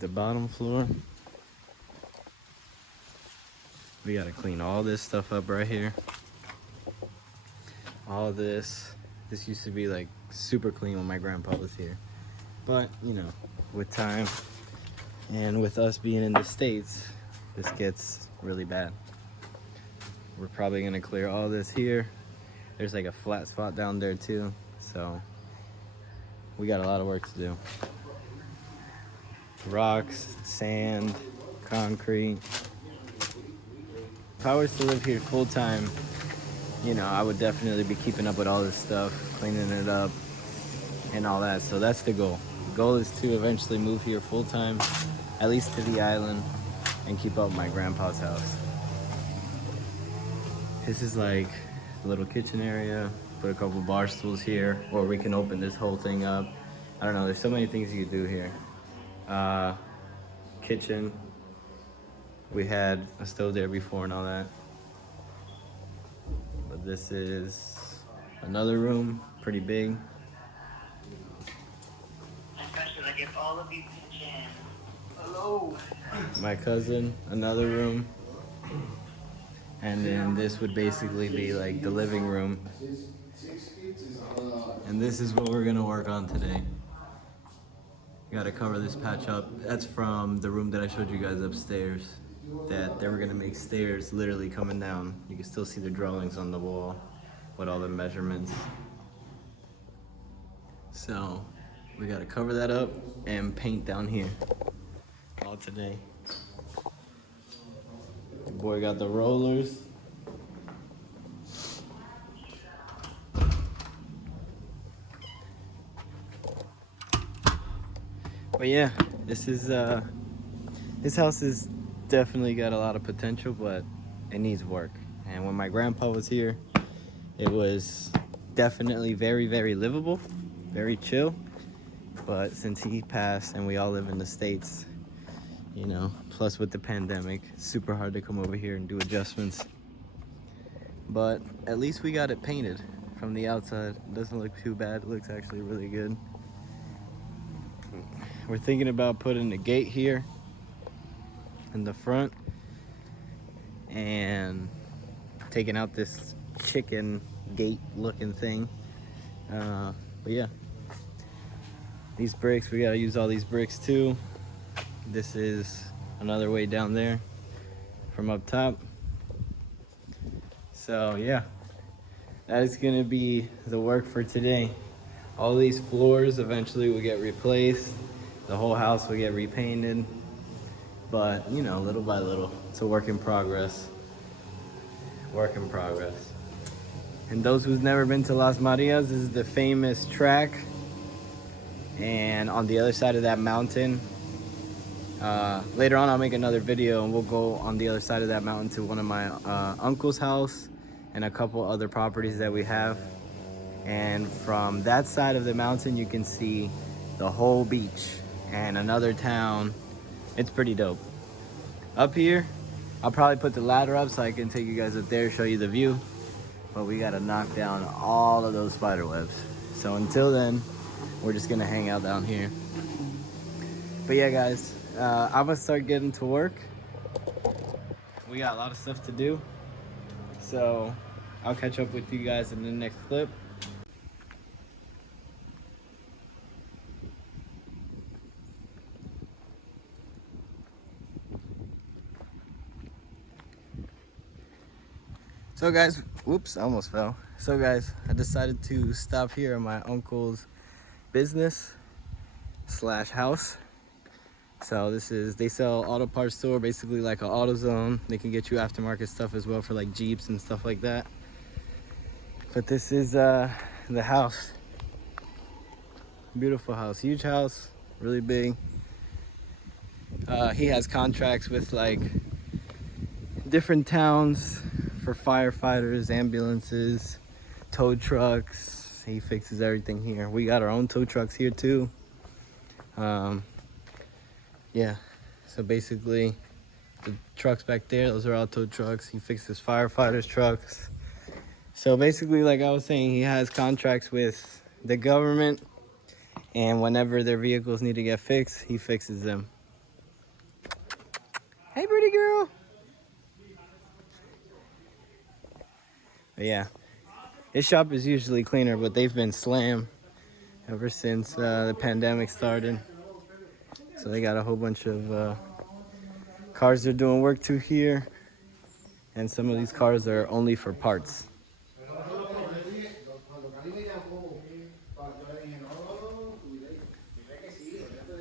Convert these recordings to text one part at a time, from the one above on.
the bottom floor. We gotta clean all this stuff up right here. All this used to be like super clean when my grandpa was here. But, you know, with time and with us being in the States, this gets really bad. We're probably gonna clear all this here. There's like a flat spot down there too. So we got a lot of work to do. Rocks, sand, concrete. If I was to live here full time, you know, I would definitely be keeping up with all this stuff, cleaning it up and all that. So that's the goal. The goal is to eventually move here full time, at least to the island, and keep up my grandpa's house. This is like a little kitchen area. Put a couple bar stools here, or we can open this whole thing up. I don't know, there's so many things you could do here. Kitchen. We had a stove there before and all that. But this is another room, pretty big. Hello. My cousin, another room. And then this would basically be like the living room. And this is what we're gonna work on today. Gotta cover this patch up. That's from the room that I showed you guys upstairs. That they were gonna make stairs literally coming down. You can still see the drawings on the wall with all the measurements. So we gotta cover that up and paint down here. All today. The boy got the rollers. But yeah, this house is definitely got a lot of potential, but it needs work. And when my grandpa was here, it was definitely very, very livable, very chill. But since he passed and we all live in the States, you know, plus with the pandemic, it's super hard to come over here and do adjustments. But at least we got it painted from the outside. It doesn't look too bad. It looks actually really good. We're thinking about putting a gate here in the front and taking out this chicken gate looking thing. But yeah, these bricks, we gotta use all these bricks too. This is another way down there from up top. So yeah, that is gonna be the work for today. All these floors eventually will get replaced. The whole house will get repainted. But, you know, little by little, it's a work in progress. Work in progress. And those who've never been to Las Marias, this is the famous track. And on the other side of that mountain, later on I'll make another video and we'll go on the other side of that mountain to one of my uncle's house and a couple other properties that we have. And from that side of the mountain, you can see the whole beach and another town. It's pretty dope. Up here, I'll probably put the ladder up so I can take you guys up there, show you the view. But we gotta knock down all of those spider webs. So until then, we're just gonna hang out down here. But yeah, guys, I'm gonna start getting to work. We got a lot of stuff to do. So I'll catch up with you guys in the next clip. So guys, whoops, I almost fell. So guys, I decided to stop here at my uncle's business slash house. So this is, they sell auto parts store, basically like an AutoZone. They can get you aftermarket stuff as well for like Jeeps and stuff like that. But this is the house. Beautiful house, huge house, really big. He has contracts with like different towns for firefighters, ambulances, tow trucks. He fixes everything here. We got our own tow trucks here too. Yeah, so basically the trucks back there, those are all tow trucks. He fixes firefighters trucks. So basically, like I was saying, he has contracts with the government, and whenever their vehicles need to get fixed, he fixes them. Hey, pretty girl. But yeah, this shop is usually cleaner, but they've been slammed ever since the pandemic started. So they got a whole bunch of cars they're doing work to here. And some of these cars are only for parts.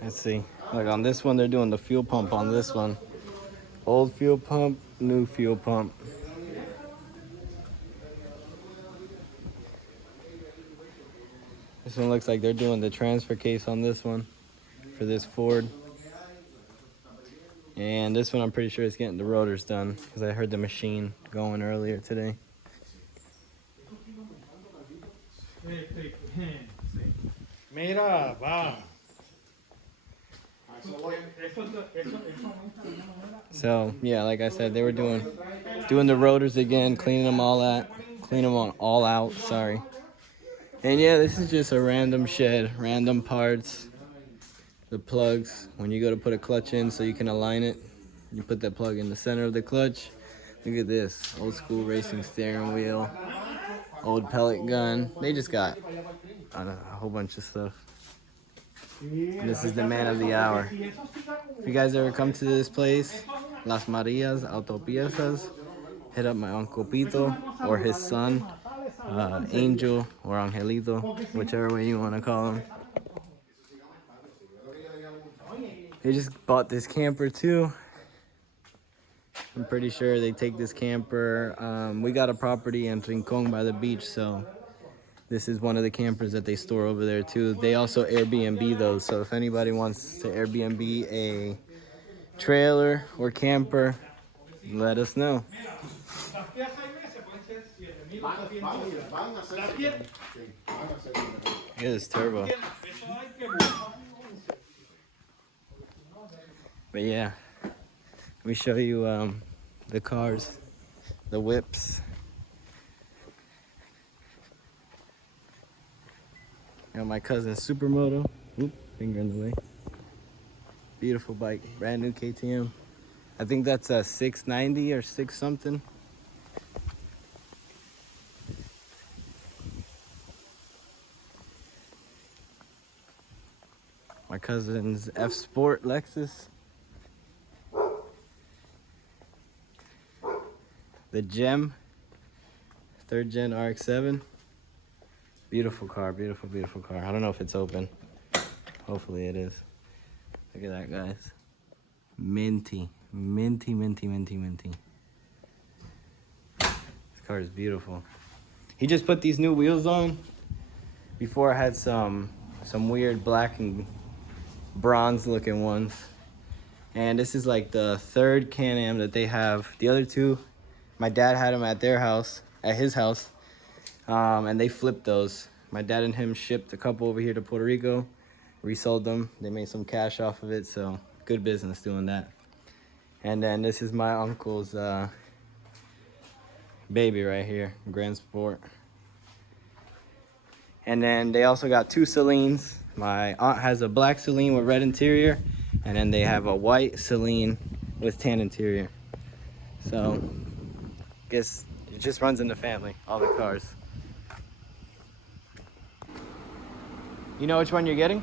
Let's see. Like on this one, they're doing the fuel pump on this one. Old fuel pump, new fuel pump. This one looks like they're doing the transfer case on this one for this Ford. And this one I'm pretty sure is getting the rotors done because I heard the machine going earlier today. Mira, va. So yeah, like I said, they were doing the rotors again, cleaning them all out. Sorry. And yeah, this is just a random shed, random parts, the plugs. When you go to put a clutch in, so you can align it, you put that plug in the center of the clutch. Look at this, old school racing steering wheel, old pellet gun. They just got a whole bunch of stuff. And this is the man of the hour. If you guys ever come to this place, Las Marias Autopiezas, hit up my Uncle Pito or his son, Angel or Angelito, whichever way you want to call him. They just bought this camper too. I'm pretty sure they take this camper. We got a property in Rincon by the beach, so this is one of the campers that they store over there too. They also Airbnb those, so if anybody wants to Airbnb a trailer or camper, let us know. Look at this turbo. But yeah, let me show you the cars, the whips. Got my cousin's Supermoto. Oop, finger in the way. Beautiful bike, brand new KTM. I think that's a 690 or 6 something. My cousin's F Sport Lexus. The Gem, 3rd gen RX-7. Beautiful car, beautiful, beautiful car. I don't know if it's open. Hopefully it is. Look at that, guys. Minty, minty, minty, minty, minty. This car is beautiful. He just put these new wheels on. Before I had some weird black and bronze looking ones. And this is like the 3rd Can-Am that they have. The other two, my dad had them at their house, at his house. And they flipped those. My dad and him shipped a couple over here to Puerto Rico, resold them. They made some cash off of it, so good business doing that. And then this is my uncle's baby right here, Grand Sport. And then they also got 2 Celines. My aunt has a black Celine with red interior, and then they have a white Celine with tan interior. So, guess it just runs in the family, all the cars. You know which one you're getting?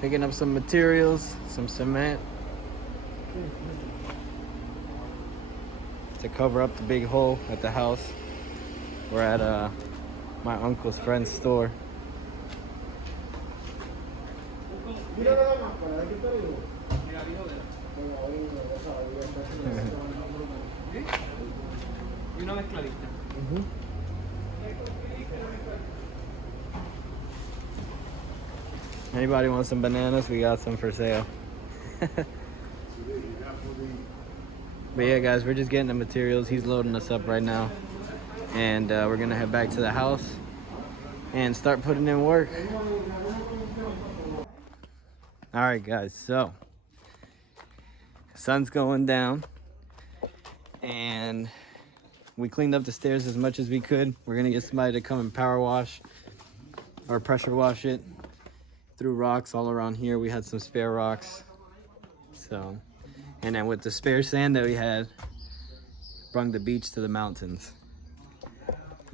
Picking up some materials, some cement to cover up the big hole at the house. We're at my uncle's friend's store. Anybody want some bananas? We got some for sale. But yeah, guys, we're just getting the materials. He's loading us up right now. And we're gonna head back to the house and start putting in work. All right, guys, so sun's going down and we cleaned up the stairs as much as we could. We're gonna get somebody to come and power wash or pressure wash it. threw rocks all around here. We had some spare rocks. So, and then with the spare sand that we had, brought the beach to the mountains.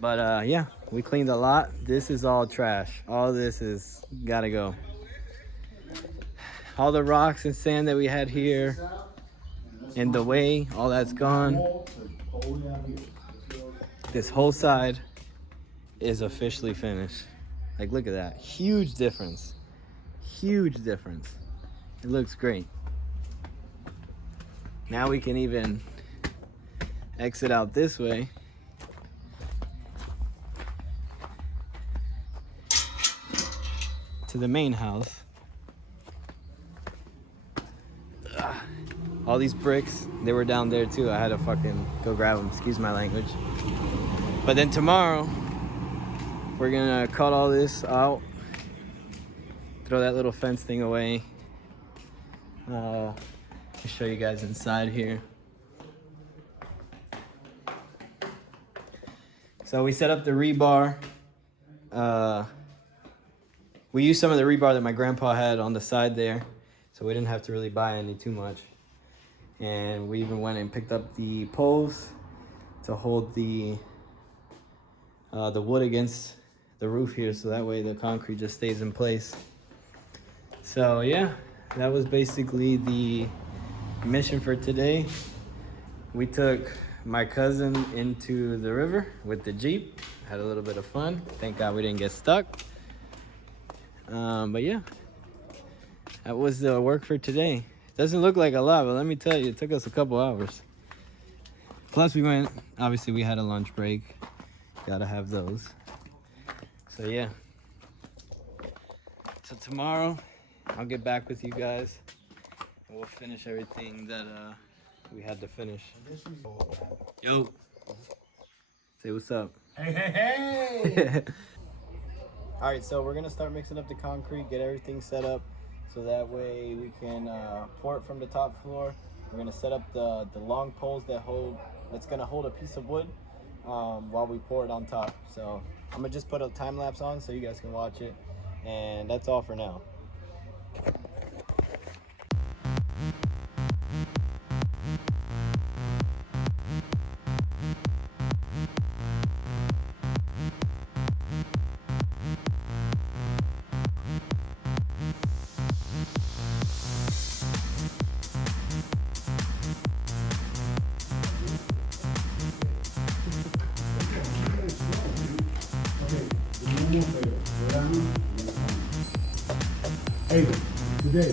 But yeah, we cleaned a lot. This is all trash. All this is gotta go. All the rocks and sand that we had here in the way, all that's gone. This whole side is officially finished. Like, look at that. Huge difference. Huge difference. It looks great. Now we can even exit out this way. To the main house. All these bricks, they were down there too. I had to fucking go grab them, excuse my language. But then tomorrow, we're gonna cut all this out. Throw that little fence thing away. I'll show you guys inside here. So we set up the rebar. We used some of the rebar that my grandpa had on the side there, so we didn't have to really buy any too much. And we even went and picked up the poles to hold the wood against the roof here, so that way the concrete just stays in place. So yeah, that was basically the mission for today. We took my cousin into the river with the Jeep, had a little bit of fun. Thank God we didn't get stuck. But yeah, that was the work for today. Doesn't look like a lot, but let me tell you, it took us a couple hours. Plus obviously we had a lunch break. Gotta have those. So yeah. So tomorrow, I'll get back with you guys. And we'll finish everything that we had to finish. Yo. Say what's up. Hey, hey, hey! All right, so we're gonna start mixing up the concrete, get everything set up, so that way we can pour it from the top floor. We're gonna set up the long poles that's gonna hold a piece of wood while we pour it on top. So I'm gonna just put a time lapse on so you guys can watch it, and that's all for now. Hey, today.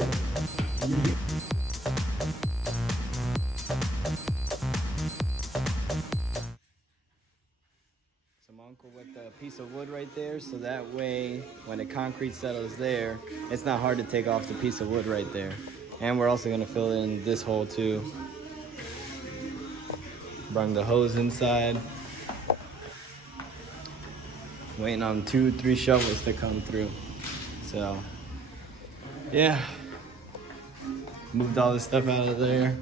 So my uncle with a piece of wood right there, so that way when the concrete settles there, it's not hard to take off the piece of wood right there. And we're also gonna fill in this hole too. Bring the hose inside. Waiting on 2-3 shovels to come through. So yeah, moved all this stuff out of there.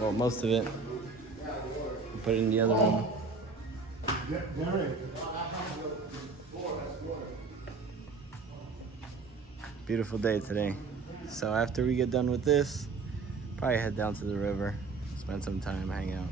Well, most of it. Put it in the other room. Beautiful day today. So after we get done with this, probably head down to the river, spend some time, hang out.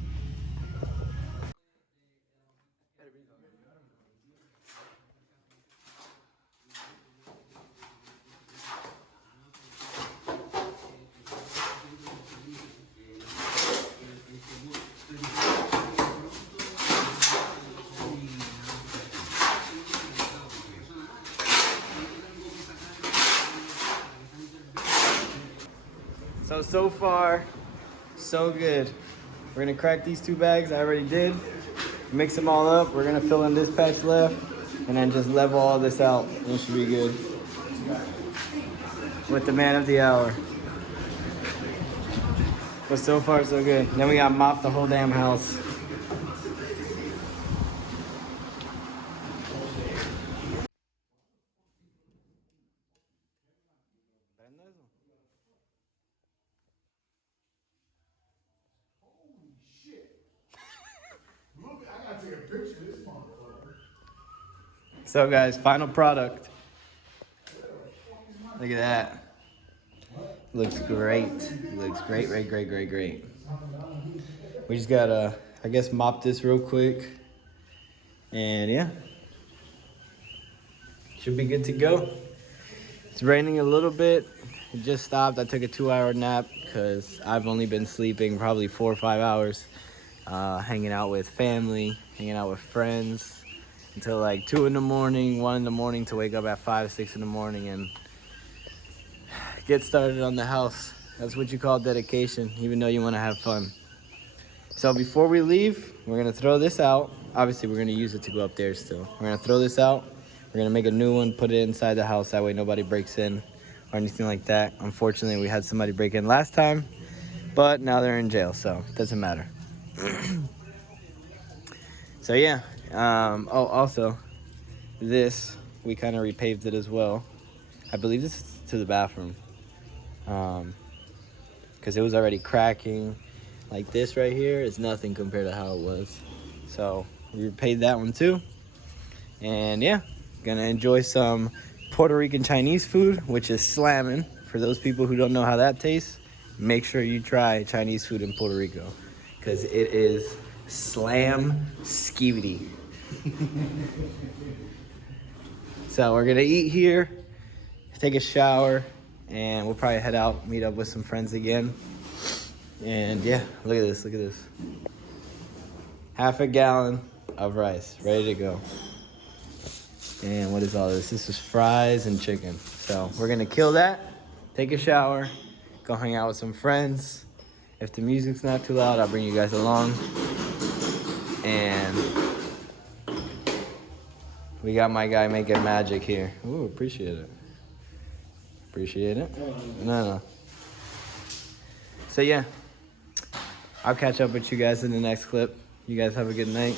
So far, so good. We're gonna crack these 2 bags, I already did. Mix them all up, we're gonna fill in this patch left, and then just level all this out. It should be good. With the man of the hour. But so far, so good. Then we gotta mop the whole damn house. So guys, final product. Look at that. Looks great. Looks great, great. We just gotta, I guess, mop this real quick. And yeah, should be good to go. It's raining a little bit. It just stopped. I took a 2-hour nap because I've only been sleeping probably 4 or 5 hours, hanging out with family, hanging out with friends until like 2 in the morning, 1 in the morning to wake up at 5, 6 in the morning and get started on the house. That's what you call dedication, even though you want to have fun. So before we leave, we're gonna throw this out. Obviously, we're gonna use it to go upstairs still. We're gonna throw this out. We're gonna make a new one, put it inside the house. That way nobody breaks in or anything like that. Unfortunately, we had somebody break in last time, but now they're in jail, so it doesn't matter. So yeah, oh, also, this, we kind of repaved it as well. I believe this is to the bathroom. Because it was already cracking. Like this right here is nothing compared to how it was. So we repaid that one too. And yeah, gonna enjoy some Puerto Rican Chinese food, which is slamming. For those people who don't know how that tastes, make sure you try Chinese food in Puerto Rico, because it is slam skivity. So we're gonna eat here, take a shower, and we'll probably head out, meet up with some friends again. And yeah, look at this, look at this. Half a gallon of rice, ready to go. And what is all this? This is fries and chicken. So we're gonna kill that, take a shower, go hang out with some friends. If the music's not too loud, I'll bring you guys along. And we got my guy making magic here. Ooh, appreciate it. Appreciate it. No. So yeah, I'll catch up with you guys in the next clip. You guys have a good night.